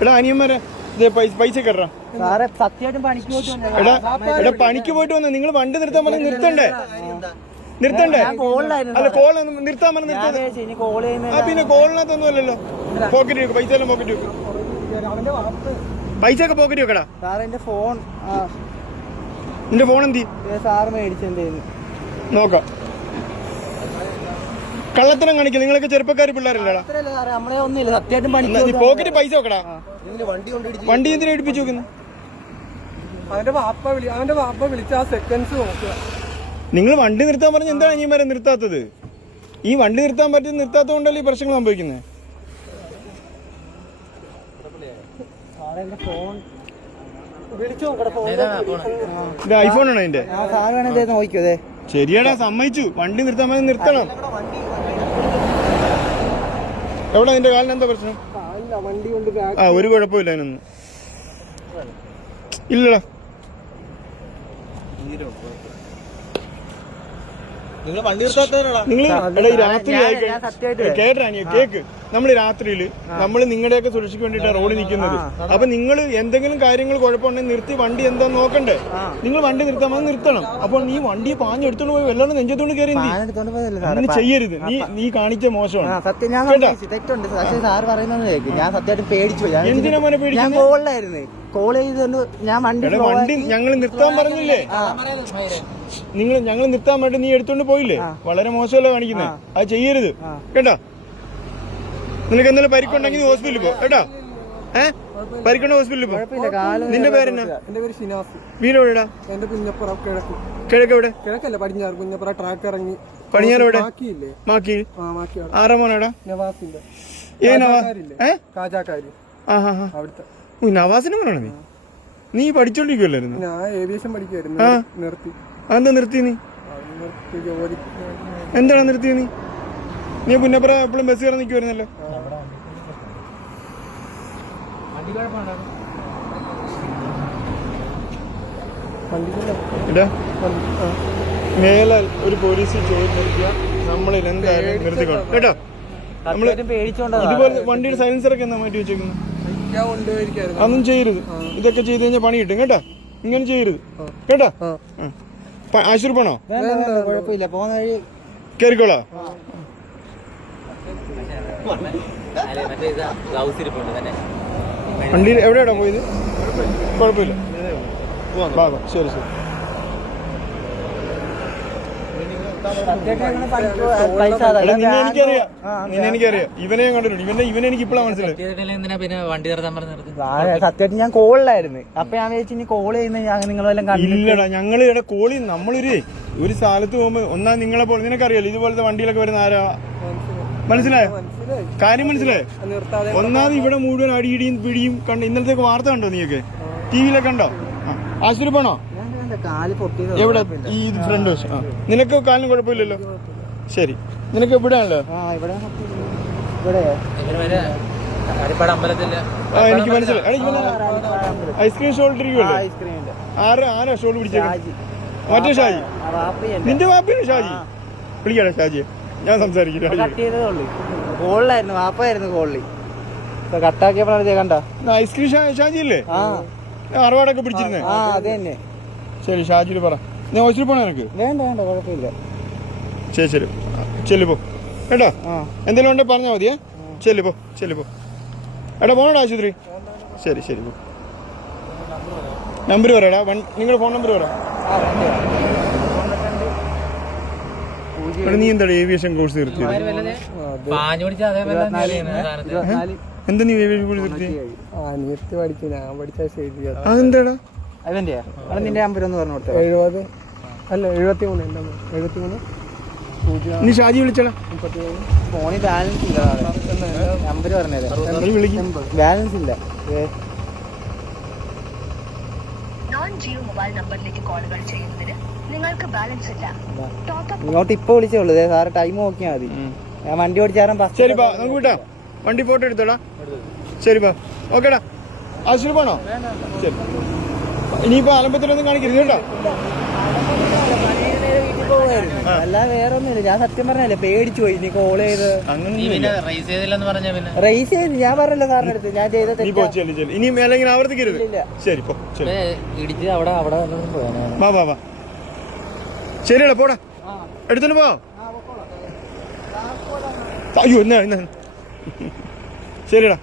എടാ അനിയന്മാരെ പൈസ കയറാ എടാ പണിക്ക് പോയിട്ട് വന്ന നിങ്ങൾ വണ്ടി നിർത്താൻ പറഞ്ഞ നിർത്തണ്ടേ അല്ല കോൾ നിർത്താൻ പറഞ്ഞ പിന്നെ കോളിനകത്തൊന്നും അല്ലല്ലോ പോക്കറ്റ് വെക്കും പൈസ എല്ലാം പോക്കറ്റ് വെക്കും പൈസ ഒക്കെ പോക്കറ്റ് വെക്കടാ നിന്റെ ഫോൺ എന്തി നോക്കാം കള്ളത്തരം കാണിക്കും നിങ്ങളൊക്കെ ചെറുപ്പക്കാർ പിള്ളേരല്ലേടാ പോക്കറ്റ് പൈസ വെക്കടാ വണ്ടി എന്തിനാ ഇടിപ്പിച്ചു വെക്കുന്നു നിങ്ങൾ വണ്ടി നിർത്താൻ പറഞ്ഞ എന്താണ് അനിയന്മാരെ നിർത്താത്തത് ഈ വണ്ടി നിർത്താൻ നിർത്താത്തത് കൊണ്ടല്ലേ ഈ പ്രശ്നങ്ങൾ സംഭവിക്കുന്നത് ഇത് ഐഫോണാണോ അതിന്റെ ശരിയാടാ സമ്മതിച്ചു വണ്ടി നിർത്താൻ പറഞ്ഞ നിർത്തണം എവിടെ നിന്റെ കാലിന് എന്താ പ്രശ്നം ഒരു കുഴപ്പമില്ല അതിനൊന്നും ഇല്ലടാ നിങ്ങൾ രാത്രി കേക്ക് നമ്മൾ രാത്രിയില് നമ്മൾ നിങ്ങളുടെയൊക്കെ സുരക്ഷയ്ക്ക് വേണ്ടിയിട്ടാണ് റോഡിൽ നിൽക്കുന്നത് അപ്പൊ നിങ്ങൾ എന്തെങ്കിലും കാര്യങ്ങൾ കുഴപ്പമുണ്ടെങ്കിൽ നിർത്തി വണ്ടി എന്താന്ന് നോക്കണ്ടേ നിങ്ങൾ വണ്ടി നിർത്താൻ വന്ന് നിർത്തണം അപ്പോൾ നീ വണ്ടിയെ പാഞ്ഞെടുത്തോണ്ട് പോയി വല്ലാണ്ട് നെഞ്ചത്തോണ്ട് കയറി അങ്ങനെ ചെയ്യരുത് നീ കാണിച്ച മോശമാണ് എന്തിനാ മോനെ പേടിക്കുന്നത് വണ്ടി ഞങ്ങൾ നിർത്താൻ പറഞ്ഞില്ലേ ഞങ്ങൾ നിർത്താൻ വേണ്ടി നീ എടുത്തോണ്ട് പോയില്ലേ വളരെ മോശമല്ല കാണിക്കുന്നത് അത് ചെയ്യരുത് കേട്ടാ നിനക്ക് എന്തെങ്കിലും പരിക്കുണ്ടെങ്കിൽ ഹോസ്പിറ്റലിൽ പോ കേട്ടാ പരിക്കണ്ട ഹോസ്പിറ്റലിൽ പോ നിന്റെ പേരെന്നാ വീട് എവിടെടാ കിഴക്ക് എവിടെ പടിഞ്ഞാറ് എവിടെ മാക്കി ആറാ മോനാടാ നവാസിന്റെ മോനാണ് നീ പഠിച്ചോണ്ടിരിക്കുവല്ലായിരുന്നു എന്താ നിർത്തി നീ എന്താണ് നിർത്തിയ നീ പുന്നപ്പുറ എപ്പോഴും ബസ് കയറാൻ നിൽക്കുവായിരുന്നല്ലോ മേലാൽ ഒരു പോലീസ് ചോദിക്കുക നമ്മളിൽ എന്തായാലും നിർത്തിക്കോളും കേട്ടോ നമ്മള് ഇതുപോലെ വണ്ടിയുടെ സൈലൻസറൊക്കെ എന്നാ മാറ്റി വെച്ചേക്കുന്നു അതൊന്നും ചെയ്യരുത് ഇതൊക്കെ ചെയ്ത് കഴിഞ്ഞാൽ പണി കിട്ടും കേട്ടാ ഇങ്ങനെ ചെയ്യരുത് കേട്ടാ ആശുപത്രി പോണോ കേറിക്കോളാ വണ്ടി എവിടെയാടാ പോയത് കുഴപ്പമില്ല ശരി ശരി എനിക്കറിയാം ഇവനെ ഞാൻ കണ്ടിട്ടുണ്ട് ഇവനെ എനിക്ക് ഇപ്പോഴാണ് മനസ്സിലായി സത്യമായിട്ട് ഞാൻ കോളിലായിരുന്നു അപ്പൊ ഞാൻ വിചാരിച്ചു കോൾ ചെയ്യുന്ന നിങ്ങളെല്ലാം ഇല്ലടാ ഞങ്ങള് ഇവിടെ കോളി നമ്മളൊരു സ്ഥലത്ത് പോകുമ്പോ ഒന്നാ നിങ്ങളെ പോലെ നിനക്കറിയാലോ ഇതുപോലത്തെ വണ്ടിയിലൊക്കെ വരുന്ന ആരാ മനസ്സിലായോ കാര്യം മനസ്സിലായോ ഒന്നാമത് ഇവിടെ മുഴുവൻ അടിയിടിയും പിടിയും കണ്ട് ഇന്നലത്തേക്ക് വാർത്ത കണ്ടോ നീയൊക്കെ ടിവിയിലൊക്കെ കണ്ടോ ആശുപത്രി പോണോ എവിടെ ഈ ഫ്രണ്ട് വശം നിനക്ക് കാലിന് കുഴപ്പമില്ലല്ലോ ശരി നിനക്ക് എവിടെയാണല്ലോ എനിക്ക് മനസ്സിലായി ഐസ്ക്രീം സ്റ്റോൾ ഇട്ടിരിക്കുമല്ലോ ആരാ സ്റ്റോൾ പിടിച്ചത് മറ്റേ ഷാജി നിന്റെ വാപ്പയാണ് ഷാജി വിളിക്കണേ ഷാജിയെ ഞാൻ സംസാരിക്കും ഐസ്ക്രീം ഷാജി അല്ലേ അറുപാടൊക്കെ പിടിച്ചിരുന്നേ ശരി ഷാജില് പറ ഞാൻ ഹോസ്റ്റലിൽ പോണോ എനിക്ക് വേണ്ട കുഴപ്പമില്ല ശരി ശരി ചെല്ലിപ്പോ കേട്ടോ എന്തെങ്കിലും ഉണ്ടെ പറഞ്ഞാൽ മതിയേ ചെല്ലിപ്പോ എടാ പോണോടാ ആശുപത്രി ശരി ശരി പോ നമ്പർ പറയാടാ നിങ്ങളുടെ ഫോൺ നമ്പർ പറ നീ എന്താ ഏവിയേഷൻ കോഴ്സ് നിർത്തിയത് എന്താ നീ ഏവിയേഷൻ കോഴ്സ് നിർത്തിയത് അതെന്താടാ നിന്റെ നമ്പർ ഒന്ന് പറഞ്ഞു കൊടുത്തോ 73 നീ ഷാജി വിളിച്ചോളാം ഫോണിൽ ബാലൻസ് ഇല്ല നമ്പർ പറഞ്ഞത് ബാലൻസ് ഇല്ല ഇങ്ങോട്ട് ഇപ്പൊ വിളിച്ചോളൂ സാറ് ടൈം നോക്കിയാൽ മതി ഞാൻ വണ്ടി ഓടിച്ചാലും ശരി നമുക്ക് വിട്ടാ വണ്ടി ഫോട്ടോ എടുത്തോടാ ശരി പാ ഓക്കേടാ ആശുപത്രി പോണോ ശരി ഇനിയിപ്പോ ആലമ്പത്തിലൊന്നും കാണിക്കരുത് കേട്ടോ ചെയ്തായിരുന്നു. അല്ലാതെ വേറെ ഒന്നുമില്ല. ഞാൻ സത്യം പറഞ്ഞല്ലേ പേടിച്ചു പോയി. നീ കോൾ ചെയ്ത് അങ്ങനെ റേസ് ചെയ്ത് ഞാൻ പറഞ്ഞല്ലോ സാറിന്റെ അടുത്ത് ഞാൻ ചെയ്ത നീ പോ, ചെല്ലു ചെല്ലു. ഇനി മേലെ ഇങ്ങനെ ആവർത്തിക്കരുത്. ശരി പോ, ശരി. ഇടിച്ച് അവിടെ വാ വാ വാ. ശരിയടാ, പോടാ, എടുത്തോണ്ട് പോ. അയ്യോ എന്നാ ശരിടാ.